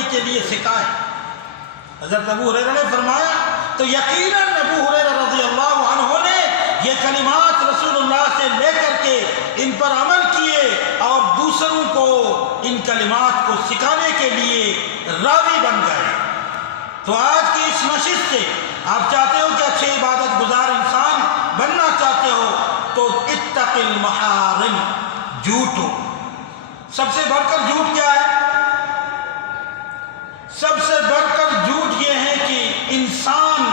کرنے کے لیے سکھائے۔ حضرت ابو ہریرہ نے فرمایا تو یقیناً ابو ہریرہ رضی اللہ عنہ نے یہ کلمات رسول اللہ سے لے کر کے ان پر عمل کیے اور دوسروں کو ان کلمات کو سکھانے کے لیے راوی بن گئے۔ تو آج کی اس نشست سے آپ چاہتے ہو کہ اچھے عبادت گزار انسان بننا چاہتے ہو تو اتق المحارم، جھوٹ ہو۔ سب سے بڑھ کر جھوٹ کیا ہے؟ سب سے بڑھ کر جھوٹ یہ ہے کہ انسان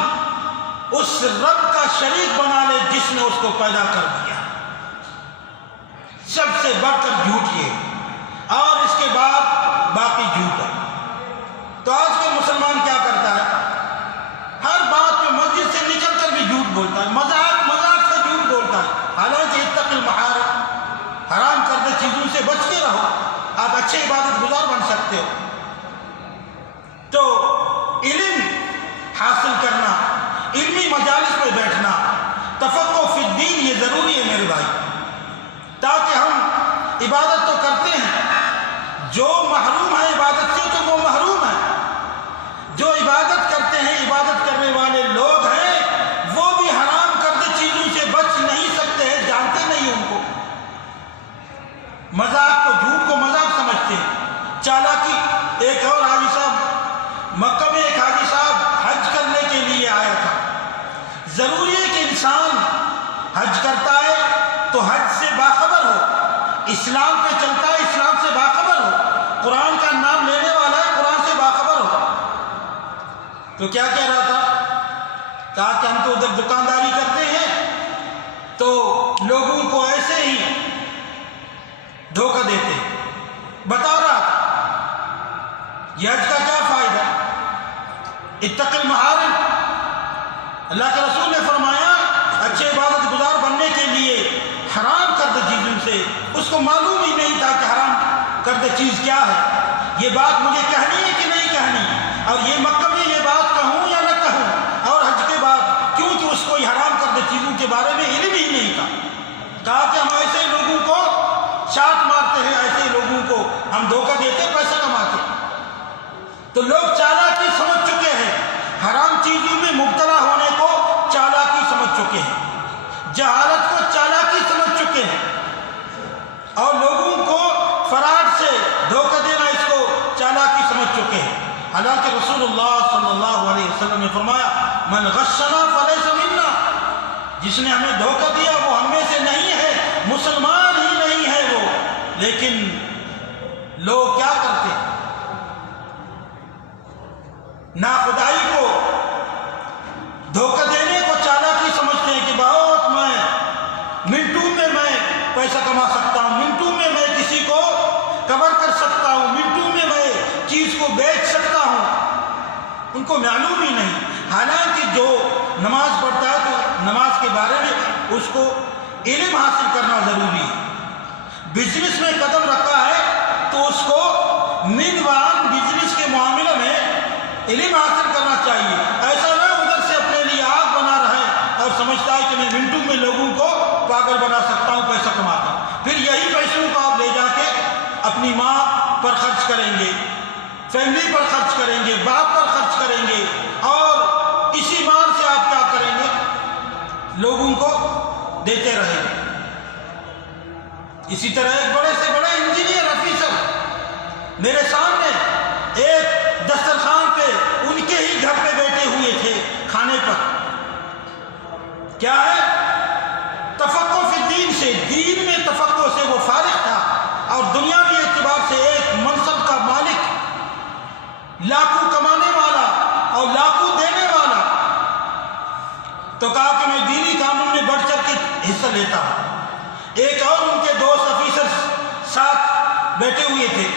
اس رب کا شریک بنا لے جس نے اس کو پیدا کر دیا۔ سب سے بڑھ کر جھوٹ یہ، اور اس کے بعد باقی جھوٹ ہے۔ تو آج کے مسلمان کیا کرتا ہے؟ ہر بات میں مسجد سے نکل کر بھی جھوٹ بولتا ہے، مذاق سے جھوٹ بولتا ہے، حالانکہ اتق المحارم، حرام کردہ چیزوں سے بچ کے رہو، آپ اچھے عبادت گزار بن سکتے ہو۔ تو علم حاصل کرنا، علمی مجالس میں بیٹھنا، تفقہ فی الدین یہ ضروری ہے میرے بھائی، تاکہ ہم عبادت تو کرتے ہیں، جو محروم ہے عبادت سے تو وہ محروم ہے، جو عبادت کرتے ہیں، عبادت کرنے والے لوگ ہیں، وہ بھی حرام کردہ چیزوں سے بچ نہیں سکتے ہیں، جانتے نہیں ان کو، مذاق کو، جھوٹ کو مذاق سمجھتے ہیں، چالاکی۔ ایک اور حاجی صاحب، مکہ میں ایک حاجی صاحب حج کرنے کے لیے آیا تھا۔ ضروری ہے کہ انسان حج کرتا ہے تو حج سے باخبر ہو، اسلام پہ چلتا ہے اسلام سے باخبر ہو، قرآن کا نام لینے والا ہے قرآن سے باخبر ہو۔ تو کیا کہہ رہا تھا؟ کہا کہ ہم تو ادھر دکانداری کرتے ہیں تو لوگوں کو ایسے ہی دھوکہ دیتے ہیں۔ بتا رہا تھا یہ حج کا کیا فائدہ؟ اتق المحارم، اللہ کے رسول نے فرمایا اچھے عبادت گزار بننے کے لیے حرام کردہ چیزوں سے، اس کو معلوم ہی نہیں تھا کہ حرام کردہ چیز کیا ہے، یہ بات مجھے کہنی ہے کہ نہیں کہنی، اور یہ مکہ میں یہ بات کہوں یا نہ کہوں، اور حج کے بعد کیونکہ اس کو یہ حرام کردہ چیزوں کے بارے میں علم ہی نہیں تھا۔ کہا کہ ہم ایسے لوگوں کو شاٹ مارتے ہیں، ایسے لوگوں کو ہم دھوکہ دیتے پیسہ کماتے۔ تو لوگ چالاکی سمجھ چکے ہیں، حرام چیزوں میں مبتلا ہونے کو چالاکی سمجھ چکے ہیں، جہالت کو چالاکی سمجھ چکے ہیں، اور لوگوں کو فراڈ سے دھوکہ دینا اس کو چالاکی سمجھ چکے ہیں۔ حالانکہ رسول اللہ صلی اللہ علیہ وسلم نے فرمایا من غشنا فلیس منا، جس نے ہمیں دھوکہ دیا وہ ہم میں سے نہیں ہے، مسلمان ہی نہیں ہے وہ۔ لیکن لوگ کیا کرتے ہیں؟ ناخدائی کو، دھوکہ دینے کو چالاکی سمجھتے ہیں کہ بہت منٹوں میں پیسہ کما سکتا ہوں، منٹوں میں کسی کو کور کر سکتا ہوں، منٹوں میں چیز کو بیچ سکتا ہوں۔ ان کو معلوم ہی نہیں، حالانکہ جو نماز پڑھتا ہے تو نماز کے بارے میں اس کو علم حاصل کرنا ضروری ہے۔ بزنس میں قدم رکھا ہے تو اس کو نگوان بزنس کے معاملے میں علم حاصل کرنا چاہیے، ایسا نہ ادھر سے اپنے لیے آگ بنا رہے اور سمجھتا ہے کہ میں منٹوں میں لوگوں کو پاگل بنا سکتا ہوں، پیسہ کماتا ہوں، پھر یہی پیسوں کو آپ لے جا کے اپنی ماں پر خرچ کریں گے، فیملی پر خرچ کریں گے، باپ پر خرچ کریں گے، اور اسی مال سے آپ کیا کریں گے؟ لوگوں کو دیتے رہیں گے۔ اسی طرح ایک بڑے سے بڑے انجینئر آفیسر میرے سامنے ایک دسترخوان پہ ان کے ہی گھر پہ بیٹھے ہوئے تھے کھانے پر، کیا ہے؟ تفقہ فی الدین سے، دین میں تفقہ سے وہ فارغ تھا، اور دنیاوی اعتبار سے ایک منصب کا مالک، لاکھوں کمانے والا اور لاکھوں دینے والا۔ تو کہا کہ میں دینی کاموں میں بڑھ چڑھ کے حصہ لیتا ہوں۔ ایک اور ان کے دوست آفیسر ساتھ بیٹھے ہوئے تھے،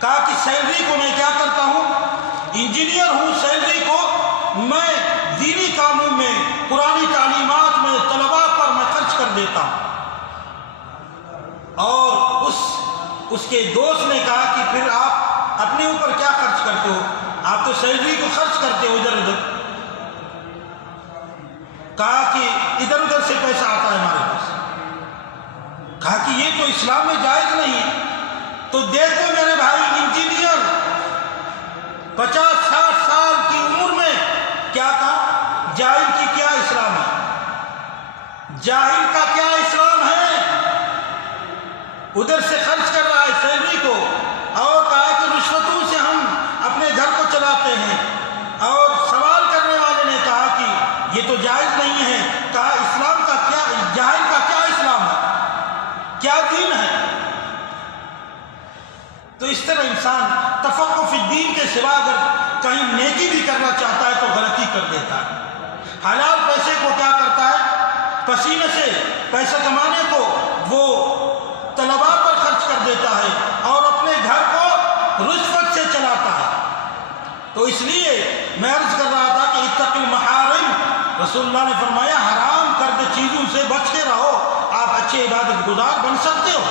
کہا کہ سیلری کو میں کیا کرتا ہوں؟ انجینئر ہوں، سیلری کو میں دینی کاموں میں، قرآنی تعلیمات میں، طلباء پر میں خرچ کر دیتا ہوں۔ اور اس کے دوست نے کہا کہ پھر آپ اپنے اوپر کیا خرچ کرتے ہو؟ آپ تو سیلری کو خرچ کرتے ہو ادھر ادھر۔ کہا کہ ادھر ادھر سے پیسہ آتا ہے ہمارے پاس۔ کہا کہ یہ تو اسلام میں جائز نہیں ہے۔ تو دیکھو میرے بھائی، انجینئر 50-60 سال کی عمر میں کیا کہا؟ جاہل کی کیا اسلام ہے؟ جاہل کا کیا اسلام ہے؟ ادھر سے خرچ کر رہا ہے سیلری کو، اور کہا کہ رشوتوں سے ہم اپنے گھر کو چلاتے ہیں، اور سوال کرنے والے نے کہا کہ یہ تو جائز نہیں ہے، کہا اسلام کا کیا، جاہل کا کیا اسلام ہے، کیا دین ہے؟ تو اس طرح انسان تفقہ فی الدین کے سوا اگر کہیں نیکی بھی کرنا چاہتا ہے تو غلطی کر دیتا ہے۔ حلال پیسے کو کیا کرتا ہے؟ پسینے سے پیسہ کمانے کو وہ طلباء پر خرچ کر دیتا ہے اور اپنے گھر کو رشوت سے چلاتا ہے۔ تو اس لیے میں عرض کر رہا تھا کہ اتق المحارم، رسول اللہ نے فرمایا حرام کردہ چیزوں سے بچ کے رہو، آپ اچھے عبادت گزار بن سکتے ہو۔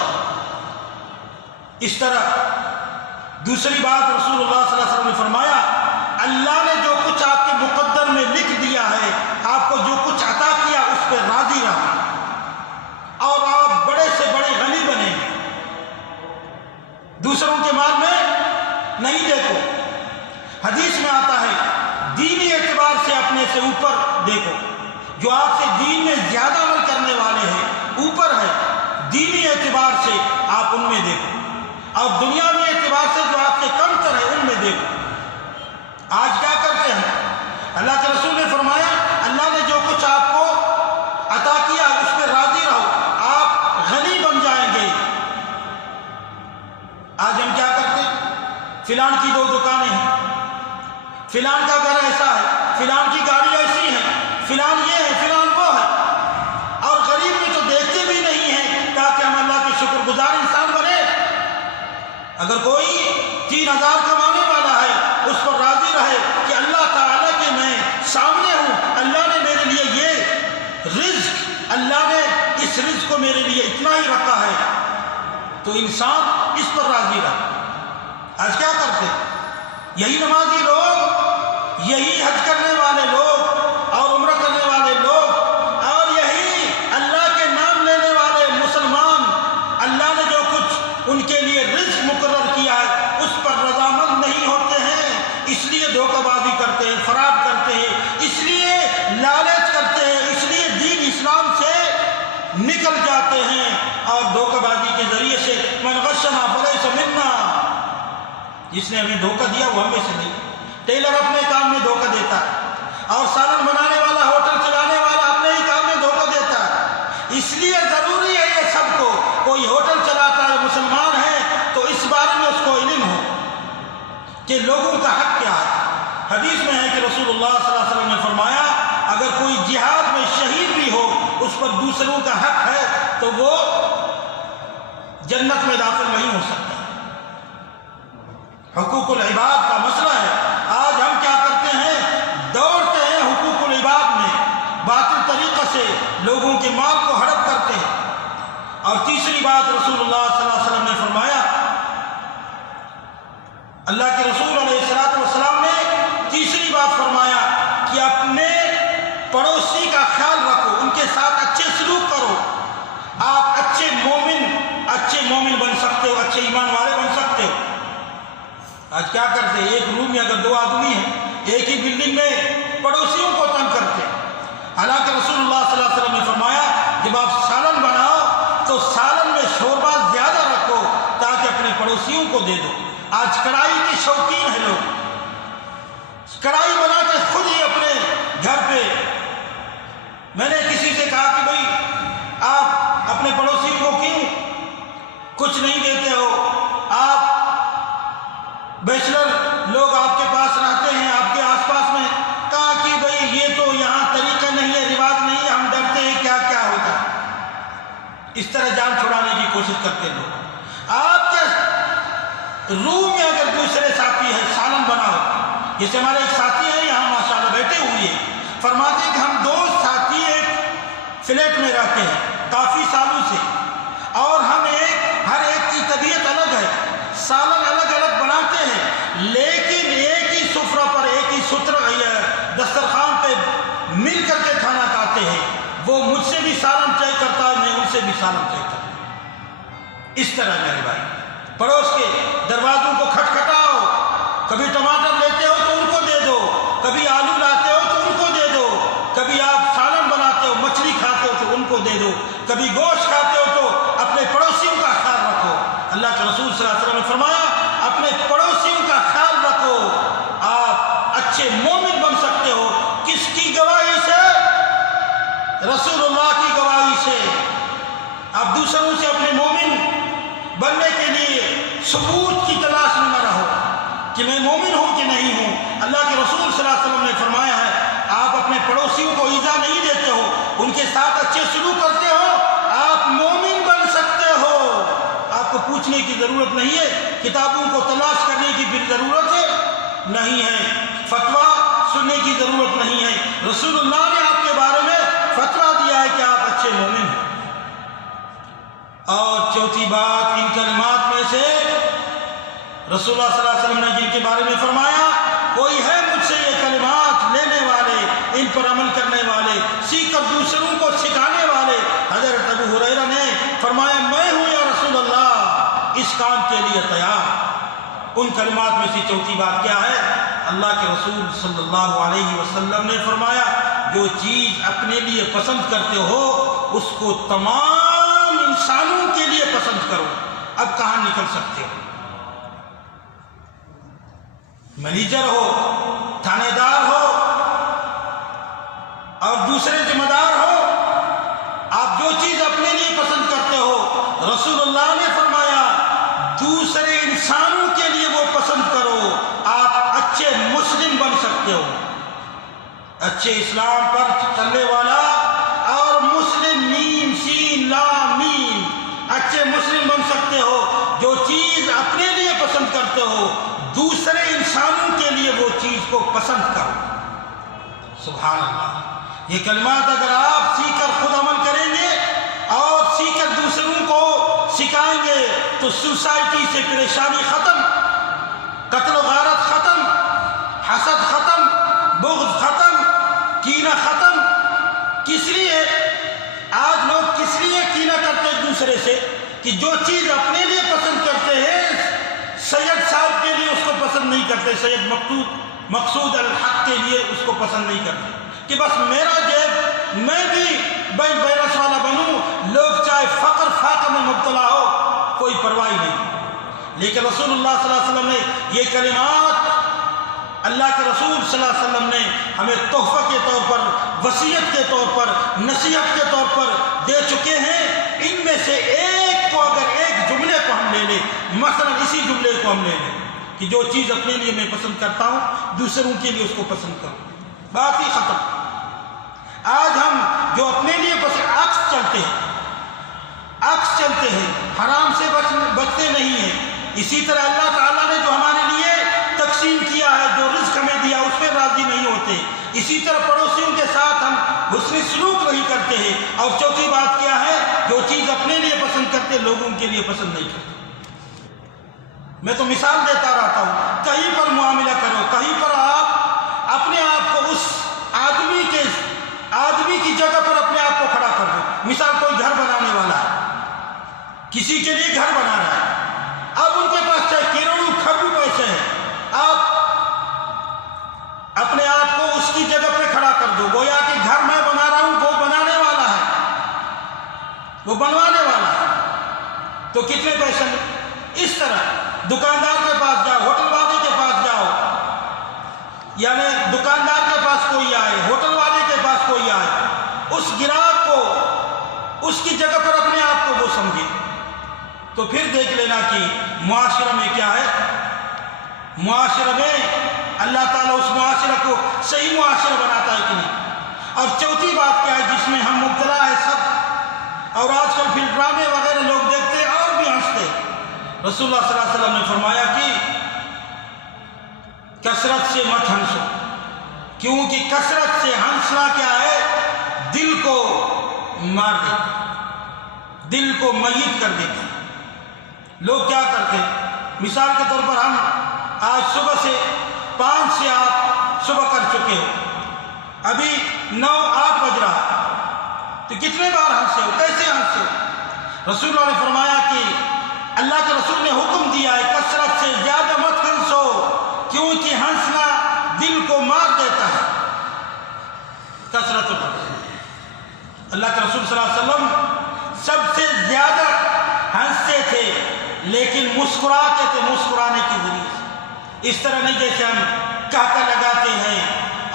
اس طرح دوسری بات رسول اللہ صلی اللہ علیہ وسلم نے فرمایا اللہ نے جو کچھ آپ کے مقدر میں لکھ دیا ہے، آپ کو جو کچھ عطا کیا اس پہ راضی رہا اور آپ بڑے سے بڑے غنی بنیں گے۔ دوسروں کے مال میں نہیں دیکھو، حدیث میں آتا ہے دینی اعتبار سے اپنے سے اوپر دیکھو، جو آپ سے دین میں زیادہ عمل کرنے والے ہیں اوپر ہے، دینی اعتبار سے آپ ان میں دیکھو، اور دنیاوی اعتبار سے جو آپ سے کم تر ہے ان میں دیکھو۔ آج کیا کرتے ہیں؟ اللہ کے رسول نے فرمایا اللہ نے جو کچھ آپ کو عطا کیا اس پہ راضی رہو، آپ غنی بن جائیں گے۔ آج ہم کیا کرتے ہیں؟ فلان کی 2 دکانیں ہیں، فلان کا گھر ایسا ہے، فلان کی گاڑی ایسی ہے، فلان یہ ہے، فلان وہ ہے، اور غریب میں تو دیکھتے بھی نہیں ہیں تاکہ ہم اللہ کے شکر گزار انسان بنے۔ اگر کوئی 3000 کمانے والا ہے اس پر راضی رہے کہ اللہ تعالیٰ کے میں سامنے ہوں، اللہ نے میرے لیے یہ رزق، اللہ نے اس رزق کو میرے لیے اتنا ہی رکھا ہے، تو انسان اس پر راضی رہا۔ آج کیا کرتے؟ یہی نمازی لوگ، یہی حج کرنے والے لوگ اور عمرہ کرنے والے لوگ، اور یہی اللہ کے نام لینے والے مسلمان، اللہ نے جو کچھ ان کے لیے رزق مقرر کیا ہے اس پر رضامند نہیں ہوتے ہیں، اس لیے دھوکہ بازی کرتے ہیں، فراڈ کرتے ہیں، اس لیے لالچ کرتے ہیں، اس لیے دین اسلام سے نکل جاتے ہیں، اور دھوکہ بازی کے ذریعے سے من غشنا فلیس منا، جس نے ہمیں دھوکہ دیا وہ ہم میں سے نہیں۔ ٹیلر اپنے کام میں دھوکہ دیتا ہے، اور سالن بنانے والا، ہوٹل چلانے والا اپنے ہی کام میں دھوکہ دیتا ہے۔ اس لیے ضروری ہے یہ سب کو، کوئی ہوٹل چلاتا ہے مسلمان ہے تو اس بارے میں اس کو علم ہو کہ لوگوں کا حق کیا ہے۔ حدیث میں ہے کہ رسول اللہ صلی اللہ علیہ وسلم نے فرمایا اگر کوئی جہاد میں شہید بھی ہو اس پر دوسروں کا حق ہے تو وہ جنت میں داخل نہیں ہو سکتا۔ حقوق العباد کا مسئلہ ہے۔ آج ہم کیا کرتے ہیں؟ دوڑتے ہیں حقوق العباد میں، باطل طریقے سے لوگوں کے مال کو ہڑپ کرتے ہیں۔ اور تیسری بات رسول اللہ صلی اللہ علیہ وسلم نے فرمایا، اللہ کے رسول علیہ السلام نے تیسری بات فرمایا کہ اپنے پڑوسی کا خیال رکھو، ان کے ساتھ اچھے سلوک کرو، آپ اچھے مومن بن سکتے ہو، اچھے ایمان والے بن سکتے ہو۔ آج کیا کرتے ہیں؟ ایک روم میں اگر 2 آدمی ہیں ایک ہی بلڈنگ میں پڑوسیوں کو تنگ کرتے ہیں۔ حالانکہ رسول اللہ صلی اللہ علیہ وسلم نے فرمایا جب آپ سالن بناؤ تو سالن میں شوربہ زیادہ رکھو تاکہ اپنے پڑوسیوں کو دے دو۔ آج کڑھائی کے شوقین ہیں لوگ، کڑھائی بنا کے خود ہی اپنے گھر پہ۔ میں نے کسی سے کہا کہ بھائی آپ اپنے پڑوسی کو کیوں کچھ نہیں دیتے ہو؟ آپ بیچلر لوگ آپ کے پاس رہتے ہیں، آپ کے آس پاس میں۔ کہا کہ بھائی یہ تو یہاں طریقہ نہیں ہے، رواج نہیں ہے، ہم ڈرتے ہیں کیا ہوگا۔ اس طرح جان چھڑانے کی کوشش کرتے لوگ۔ آپ کے روم میں اگر دوسرے ساتھی ہے سالن بناؤ، جیسے ہمارے ایک ساتھی ہیں یہاں ماشاءاللہ بیٹھے ہوئے ہیں، فرماتے ہیں کہ ہم 2 ساتھی ایک فلیٹ میں رہتے ہیں کافی سالوں سے، اور ہم ہر ایک کی طبیعت الگ ہے، سالن الگ الگ بناتے ہیں، لیکن ایک ہی سفرہ پر، ایک ہی دسترخوان پہ مل کر کے کھانا کھاتے ہیں۔ وہ مجھ سے بھی سالن طے کرتا ہے، میں ان سے بھی سالن طے کرتا ہوں۔ اس طرح میرے بھائی پڑوس کے دروازوں کو کھٹکھٹاؤ، کبھی ٹماٹر لیتے کبھی گوشت کھاتے ہو تو اپنے پڑوسیوں کا خیال رکھو۔ اللہ کے رسول صلی اللہ علیہ وسلم نے فرمایا اپنے پڑوسیوں کا خیال رکھو، آپ اچھے مومن بن سکتے ہو۔ کس کی گواہی سے؟ رسول اللہ کی گواہی سے۔ آپ دوسروں سے اپنے مومن بننے کے لیے ثبوت کی تلاش میں نہ رہو کہ میں مومن ہوں کہ نہیں ہوں۔ اللہ کے رسول صلی اللہ علیہ وسلم نے فرمایا ہے آپ اپنے پڑوسیوں کو ایذا نہیں دیتے ہو، ان کے ساتھ اچھے سلوک کرتے ہو، آپ مومن بن سکتے ہو۔ آپ کو پوچھنے کی ضرورت نہیں ہے، کتابوں کو تلاش کرنے کی بھی ضرورت نہیں ہے، فتویٰ سننے کی ضرورت نہیں ہے۔ رسول اللہ نے آپ کے بارے میں فتویٰ دیا ہے کہ آپ اچھے مومن ہیں۔ اور چوتھی بات، ان کلمات میں سے رسول اللہ صلی اللہ علیہ وسلم نے جن کے بارے میں فرمایا کوئی ہے مجھ سے یہ کلمات لینے والے، ان پر عمل کرنے والے، سیکھ کر دوسروں کو سکھانے والے۔ حضرت ابو ہریرہ نے فرمایا میں ہوں یا رسول اللہ، اس کام کے لیے تیار۔ ان کلمات میں سے چوتھی بات کیا ہے؟ اللہ کے رسول صلی اللہ علیہ وسلم نے فرمایا جو چیز اپنے لیے پسند کرتے ہو اس کو تمام انسانوں کے لیے پسند کرو۔ اب کہاں نکل سکتے ہو؟ مینیجر ہو، تھانے دار ہو اور دوسرے ذمہ دار ہو، آپ جو چیز اپنے لیے پسند کرتے ہو رسول اللہ نے فرمایا دوسرے انسانوں کے لیے وہ پسند کرو، آپ اچھے مسلم بن سکتے ہو۔ اچھے اسلام پر چلنے والا اور مسلم میم سین لام میم، اچھے مسلم بن سکتے ہو۔ جو چیز اپنے لیے پسند کرتے ہو دوسرے انسانوں کے لیے وہ چیز کو پسند کرو۔ سبحان اللہ۔ یہ کلمات اگر آپ سیکھ کر خود عمل کریں گے اور سیکھ کر دوسروں کو سکھائیں گے تو سوسائٹی سے پریشانی ختم، قتل و غارت ختم، حسد ختم، بغض ختم، کینہ ختم۔ کس لیے آج لوگ کس لیے کینہ کرتے ایک دوسرے سے کہ جو چیز اپنے لیے پسند کرتے ہیں سید صاحب کے لیے اس کو پسند نہیں کرتے، سید مقصود الحق کے لیے اس کو پسند نہیں کرتے کہ بس میرا جیب میں بھی بیرس والا بنوں، لوگ چاہے فقر فاقہ میں مبتلا ہو کوئی پرواہ نہیں۔ لیکن رسول اللہ صلی اللہ علیہ وسلم نے یہ کلمات اللہ کے رسول صلی اللہ علیہ وسلم نے ہمیں تحفہ کے طور پر، وصیت کے طور پر، نصیحت کے طور پر دے چکے ہیں۔ ان میں سے ایک کو اگر ایک جملے کو ہم لے لیں، مثلا اسی جملے کو ہم لے لیں کہ جو چیز اپنے لیے میں پسند کرتا ہوں دوسروں کے لیے اس کو پسند کروں، بات ہی ختم۔ آج ہم جو اپنے لیے عکس چلتے ہیں، حرام سے بچتے نہیں ہیں۔ اسی طرح اللہ تعالیٰ نے جو ہمارے لیے تقسیم کیا ہے، جو رزق ہمیں دیا اس پہ راضی نہیں ہوتے۔ اسی طرح پڑوسیوں کے ساتھ ہم حسن سلوک نہیں کرتے ہیں۔ اور چوتھی بات کیا ہے؟ جو چیز اپنے لیے پسند کرتے لوگوں کے لیے پسند نہیں کرتے۔ میں تو مثال دیتا رہتا ہوں، کہیں پر معاملہ کرو، کہیں پر آپ اپنے آپ کو اس آدمی کی جگہ پر اپنے آپ کو کھڑا کر دو۔ مثال کوئی گھر بنانے والا ہے، کسی کے لیے گھر بنا رہا ہے، اب ان کے پاس چاہے کروڑوں کھربوں پیسے ہیں، آپ اپنے آپ کو اس کی جگہ پہ کھڑا کر دو، گویا کہ گھر میں بنا رہا ہوں، وہ بنانے والا ہے، وہ بنوانے والا ہے، تو کتنے پیسے میں؟ اس طرح دکاندار کے پاس جاؤ، ہوٹل والے کے پاس جاؤ، یعنی دکاندار کے پاس کوئی آئے، ہوٹل والے کے پاس کوئی آئے، اس گراہک کو اس کی جگہ پر اپنے آپ کو وہ سمجھے، تو پھر دیکھ لینا کہ معاشرہ میں کیا ہے۔ معاشرہ میں اللہ تعالیٰ اس معاشرہ کو صحیح معاشرہ بناتا ہے کہ نہیں۔ اور چوتھی بات کیا ہے جس میں ہم مبتلا ہے سب، اور آج کل پھر ڈرامے وغیرہ لوگ دیکھتے ہیں اور بھی ہنستے۔ رسول اللہ صلی اللہ علیہ وسلم نے فرمایا کہ کثرت سے مت ہنسو، کیونکہ کثرت سے ہنسنا کیا ہے؟ دل کو مار دیتا، دل کو میت کر دیتا۔ لوگ کیا کرتے ہیں؟ مثال کے طور پر ہم آج صبح سے 5 سے آپ صبح کر چکے ہو، ابھی 9-8 بج رہا، تو کتنے بار ہنسے ہو؟ کیسے ہنسے ہو؟ رسول اللہ نے فرمایا کہ اللہ کے رسول نے حکم دیا ہے کثرت سے زیادہ مت ہنسو، کیونکہ ہنسنا دل کو مار دیتا ہے۔ کثرت اللہ کے رسول صلی اللہ علیہ وسلم سب سے زیادہ ہنستے تھے لیکن مسکراتے تھے مسکرانے کے ذریعے سے. اس طرح نہیں جیسے ہم کہکہ لگاتے ہیں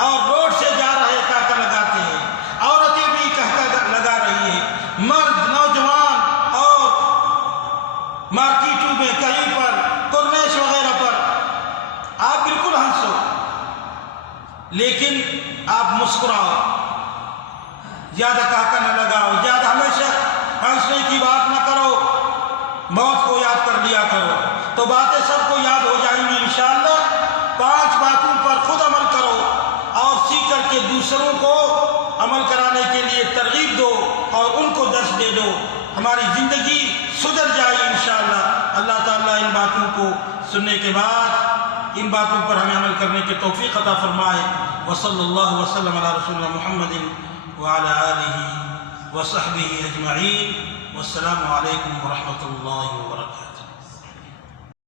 اور روڈ سے جا رہے کہکہ لگاتے ہیں, عورتیں بھی کہکہ لگا رہی ہیں, مرد نوجوان اور مارکیٹوں میں کہیں پر کرنیش وغیرہ پر آپ بالکل ہنسو لیکن آپ مسکراؤ, زیادہ کہکہ نہ لگاؤ, زیادہ ہمیشہ ہنسنے کی بات نہ کرو, موت کو یاد کر لیا کرو. تو باتیں سب کو یاد ہو جائیں گی انشاءاللہ. 5 باتوں پر خود عمل کرو اور سیکھ کر کے دوسروں کو عمل کرانے کے لیے ترغیب دو اور ان کو درس دے دو. ہماری زندگی سدھر جائے انشاءاللہ. اللہ تعالیٰ ان باتوں کو سننے کے بعد ان باتوں پر ہمیں عمل کرنے کی توفیق عطا فرمائے. وصلی اللہ وسلم علی رسول محمد وعلی آلہ وصحبہ اجمعین. والسلام علیکم ورحمۃ اللہ وبرکاتہ.